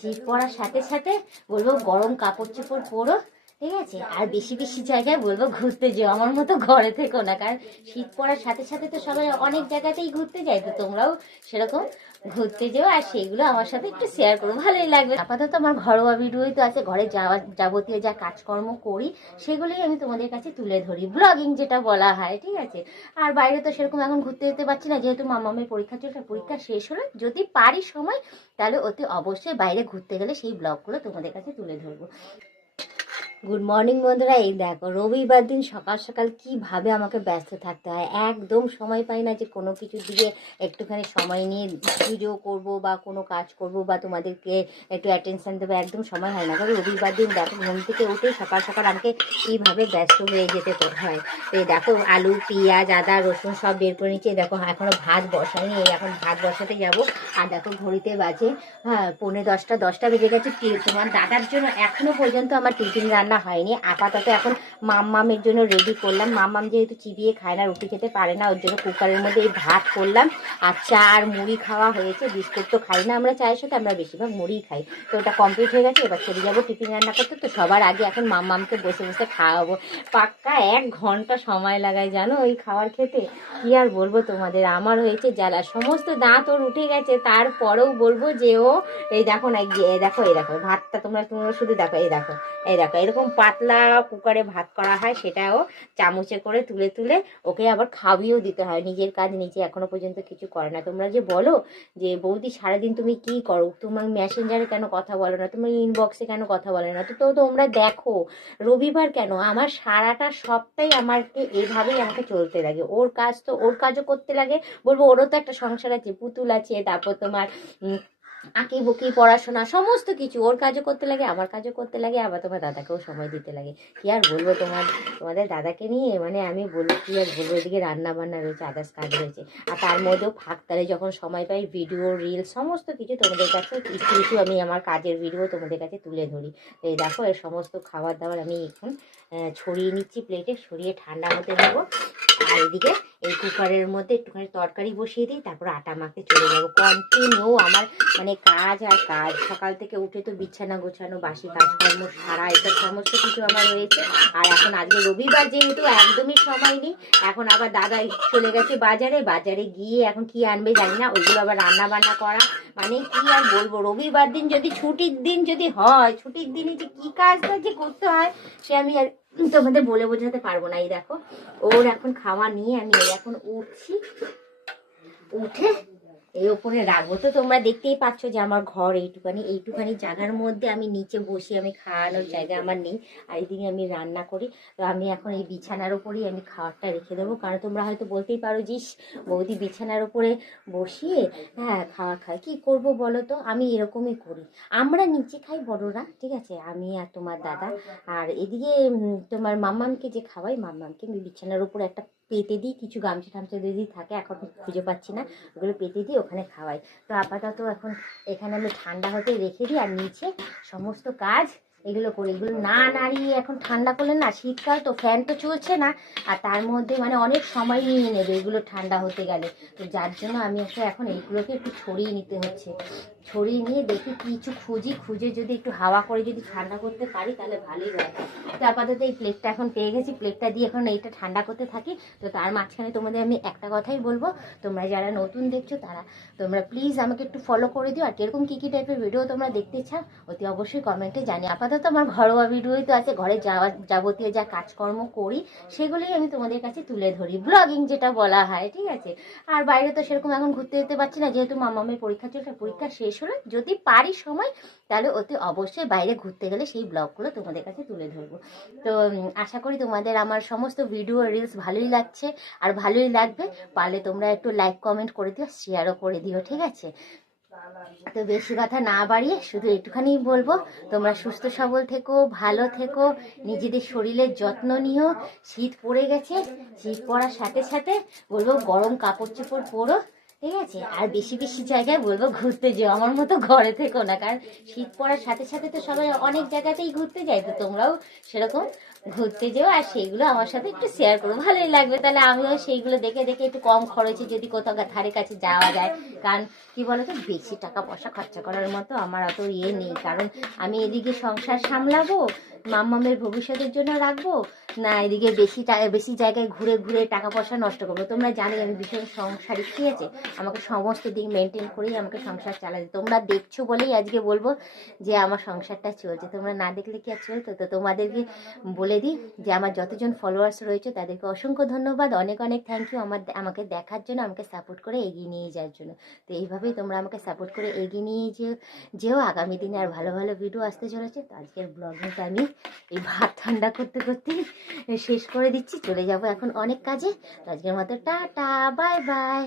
শীত পড়ার সাথে সাথে বলবো গরম কাপড় চোপড় পরো, ঠিক আছে? আর বেশি বেশি জায়গায় বলবো ঘুরতে যেও, আমার মতো ঘরে থেকো না, কারণ শীত পড়ার সাথে সাথে তো সবাই অনেক জায়গাতেই ঘুরতে যায়, তো তোমরাও সেরকম ঘুরতে যেও আর সেগুলো আমার সাথে একটু শেয়ার করো, ভালোই লাগবে। আপাতত আমার ঘরোয়া ভিডিওই তো আছে, ঘরে যাওয়া যাবতীয় যা কাজকর্ম করি সেগুলোই আমি তোমাদের কাছে তুলে ধরি, ব্লগিং যেটা বলা হয়, ঠিক আছে? আর বাইরে তো সেরকম এখন ঘুরতে যেতে পারছি না, যেহেতু মামামের পরীক্ষা চলছে, পরীক্ষা শেষ হলে যদি পারি সময় তাহলে অতি অবশ্যই বাইরে ঘুরতে গেলে সেই ব্লগগুলো তোমাদের কাছে তুলে ধরবো। গুড মর্নিং বন্ধুরা, এই দেখো রবিবার দিন সকাল সকাল কিভাবে আমাকে ব্যস্ত থাকতে হয়, একদম সময় পাই না যে কোনো কিছুর দিকে একটুখানি সময় নিয়ে ভিডিও করব বা কোনো কাজ করব বা তোমাদেরকে একটু অ্যাটেনশন দেবো, একদম সময় হয় না। কারণ রবিবার দিন দেখো ঘুম থেকে উঠে সকাল সকাল আমাকে এইভাবে ব্যস্ত হয়ে যেতে হয়। এই দেখো আলু পেঁয়াজ আদা রসুন সব বের করে নিচ্ছে, দেখো এখনও ভাত বসাইনি, এই এখন ভাত বসাতে যাব। আর দেখো ঘড়িতে বাজে 9:45, 10টা বেজে গেছে। তোমার দাদার জন্য এখনো পর্যন্ত আমার টিফিন রান্না হয়নি, আপাতত এখন মাম্মামের জন্য রেডি করলাম। মাম্মাম যেহেতু চিবিয়ে খায় না, রুটি খেতে পারে না, ওর জন্য কুকারের মধ্যে এই ভাত করলাম। আর চা আর মুড়ি খাওয়া হয়েছে, বিস্কুট তো খাই না আমরা চায়ের সাথে, আমরা বেশিরভাগ মুড়িই খাই। তো ওটা কমপ্লিট হয়ে গেছে, এবার চলে যাবো টিফিন রান্না করতে। তো সবার আগে এখন মাম্মামকে বসে বসে খাওয়াবো, পাক্কা 1 ঘন্টা সময় লাগায় জানো ওই খাবার খেতে। কি আর বলবো তোমাদের, আমার হয়েছে জ্বালা, সমস্ত দাঁত ওর উঠে গেছে, তারপরেও বলবো যে ও এই দেখো না, এই দেখো ভাতটা তোমরা শুধু দেখো, এই দেখো এরকম পাতলা কুকারে ভাত করা হয়, সেটাও চামচে করে তুলে তুলে ওকে আবার খাবিয়েও দিতে হয়। নিজের কাজ নিজে এখনো পর্যন্ত কিছু করে না। তোমরা যে বলো যে বৌদি সারাদিন তুমি কি করো, তোমার মেসেঞ্জারে কেন কথা বলো না, তোমার ইনবক্সে কেন কথা বলে না, তো তোমরা দেখো রবিবার কেন, আমার সারাটা সপ্তাহে আমাকে এইভাবেই আমাকে চলতে লাগে। ওর কাজ তো ওর কাজও করতে লাগে, বলবো ওরও তো একটা সংসার আছে, পুতুল আছে, তারপর তোমার আঁকি বুকি পড়াশোনা সমস্ত কিছু, ওর কাজও করতে লাগে, আমার কাজও করতে লাগে, আবার তোমার দাদাকেও সময় দিতে লাগে। কি আর বলবো তোমাদের দাদাকে নিয়ে, মানে আমি বলবো কি আর বলবো, এদিকে রান্না বান্না রয়েছে, আদার্স কাজ রয়েছে, আর তার মধ্যেও ফাঁকতালে যখন সময় পাই ভিডিও রিল সমস্ত কিছু তোমাদের কাছে কিছু কিছু আমি আমার কাজের ভিডিও তোমাদের কাছে তুলে ধরি। এই দেখো এর সমস্ত খাবার দাবার আমি এখন ছড়িয়ে নিচ্ছি প্লেটে, ছড়িয়ে ঠান্ডা হতে দেবো। আর এদিকে এই কুকারের মধ্যে একটুখানি তরকারি বসিয়ে দিই, তারপর আটা মাখতে চলে যাবো। কন্টিনিউ আমার মানে কাজ আর কাজ, সকাল থেকে উঠে তো বিছানা গোছানো, বাসি কাজকর্ম সারা, এটা সমস্ত কিছু আমার রয়েছে। আর এখন আজকে রবিবার যেহেতু একদমই সময় নেই, এখন আবার দাদা চলে গেছে বাজারে গিয়ে এখন কি আনবে জানি না, ওইগুলো আবার রান্না বান্না করা, মানে কি আর বলবো, রবিবার দিন যদি ছুটির দিন যদি হয়, ছুটির দিনে যে কি কাজটা যে করতে হয় সে আমি আর তোমাদের বলে বোঝাতে পারবো না। এই দেখো ওর এখন খাওয়া নিয়ে আমি এখন উঠছি, উঠে এই ওপরে রাখবো। তো তোমরা দেখতেই পাচ্ছ যে আমার ঘর এইটুখানি জায়গার মধ্যে আমি নিচে বসি, আমি খাওয়ানোর জায়গা আমার নেই, আর এইদিকে আমি রান্না করি। তো আমি এখন এই বিছানার ওপরেই আমি খাবারটা রেখে দেবো, কারণ তোমরা হয়তো বলতেই পারো যে বৌদি বিছানার ওপরে বসিয়ে খাওয়া খায়, কি করব বলো তো, আমি এরকমই করি। আমরা নিচে খাই বড়রা, ঠিক আছে, আমি আর তোমার দাদা। আর এদিকে তোমার মাম্মামকে যে খাওয়াই, মাম্মামকে আমি বিছানার উপরে একটা পেতে দিই, কিছু গামছা টামছা যদি থাকে, এখন খুঁজে পাচ্ছি না, ওগুলো পেতে দিই, ওখানে খাওয়াই। তো আপাতত এখন এখানে আমি ঠান্ডা হতে রেখে দিই, আর নিচে সমস্ত কাজ এগুলো করি। এগুলো না নাড়িয়ে এখন ঠান্ডা করলে না, শীতকাল তো ফ্যান তো চলছে না, আর তার মধ্যে মানে অনেক সময় নিয়ে নেবে এগুলো ঠান্ডা হতে গেলে। তো যার জন্য আমি এখন এইগুলোকে একটু ছড়িয়ে নিতে হচ্ছে, ছড়িয়ে নিয়ে দেখি কিছু খুঁজে যদি একটু হাওয়া করে যদি ঠান্ডা করতে পারি তাহলে ভালোই হয়। তো আপাতত এই প্লেটটা এখন পেয়ে গেছি, প্লেটটা দিয়ে এখন এইটা ঠান্ডা করতে থাকি। তো তার মাঝখানে তোমাদের আমি একটা কথাই বলবো, তোমরা যারা নতুন দেখছো তোমরা প্লিজ আমাকে একটু ফলো করে দিও, আর এরকম কী কী টাইপের ভিডিও তোমরা দেখতে চাও অতি অবশ্যই কমেন্টে জানি। আপাতত আমার ঘরোয়া ভিডিওই তো আছে, ঘরে যাবতীয় যা কাজকর্ম করি সেগুলোই আমি তোমাদের কাছে তুলে ধরি, ব্লগিং যেটা বলা হয়, ঠিক আছে? আর বাইরে তো সেরকম এখন ঘুরতে যেতে পারছি না, যেহেতু মামামের পরীক্ষা চলছে, পরীক্ষা শেষ হলে যদি পারি সময় তাহলে অতি অবশ্যই বাইরে ঘুরতে গেলে সেই ব্লগগুলো তোমাদের কাছে তুলে ধরবো। তো আশা করি তোমাদের আমার সমস্ত ভিডিও রিলস ভালোই লাগছে আর ভালোই লাগবে, পারলে তোমরা একটু লাইক কমেন্ট করে দিও, শেয়ারও করে দিও, ঠিক আছে? তো বেশি কথা না বাড়িয়ে শুধু একটুখানি বলবো, তোমরা সুস্থ সবল থেকো, ভালো থেকো, নিজেদের শরীরের যত্ন নিও। শীত পড়ে গেছে, শীত পড়ার সাথে সাথে বলবো গরম কাপড় চোপড় পরো, ঠিক আছে, আর বেশি বেশি জায়গায় বলবো ঘুরতে যেও, আমার মতো ঘরে থেকো না, কারণ শীত পড়ার সাথে সাথে তো সবাই অনেক জায়গাতেই ঘুরতে যায়, তো তোমরাও সেরকম ঘুরতে যেও আর সেইগুলো আমার সাথে একটু শেয়ার করো, ভালোই লাগবে। তাহলে আমিও সেইগুলো দেখে দেখে একটু কম খরচে যদি কোথাও ধারে কাছে যাওয়া যায়, কারণ কি বলতো, বেশি টাকা পয়সা খরচা করার মতো আমার অত ইয়ে নেই, কারণ আমি এদিকে সংসার সামলাবো, মাম্মামের ভবিষ্যতের জন্য রাখবো, না এদিকে বেশি জায়গায় ঘুরে ঘুরে টাকা পয়সা নষ্ট করবো। তোমরা জানো আমি ভীষণ সংসারী, ঠিক আছে, আমাকে সমস্ত দিক মেনটেন করেই আমাকে সংসার চালাতে, তোমরা দেখছো বলেই আজকে বলবো যে আমার সংসারটা চলছে, তোমরা না দেখলে কি আর চলতো। তো তোমাদেরকে বলে দিই যে আমার যতজন ফলোয়ার্স রয়েছে তাদেরকে অসংখ্য ধন্যবাদ, অনেক অনেক থ্যাংক ইউ আমাকে দেখার জন্য, আমাকে সাপোর্ট করে এগিয়ে নিয়ে যাওয়ার জন্য। তো এইভাবেই তোমরা আমাকে সাপোর্ট করে এগিয়ে নিয়ে যেও আগামী দিনে আর ভালো ভালো ভিডিও আসতে চলেছে। তো আজকের ব্লগিংটা আমি এই ভাত ঠান্ডা করতে করতে শেষ করে দিচ্ছি, চলে যাব এখন অনেক কাজে। তো আজকের মতো টাটা, বাই বাই।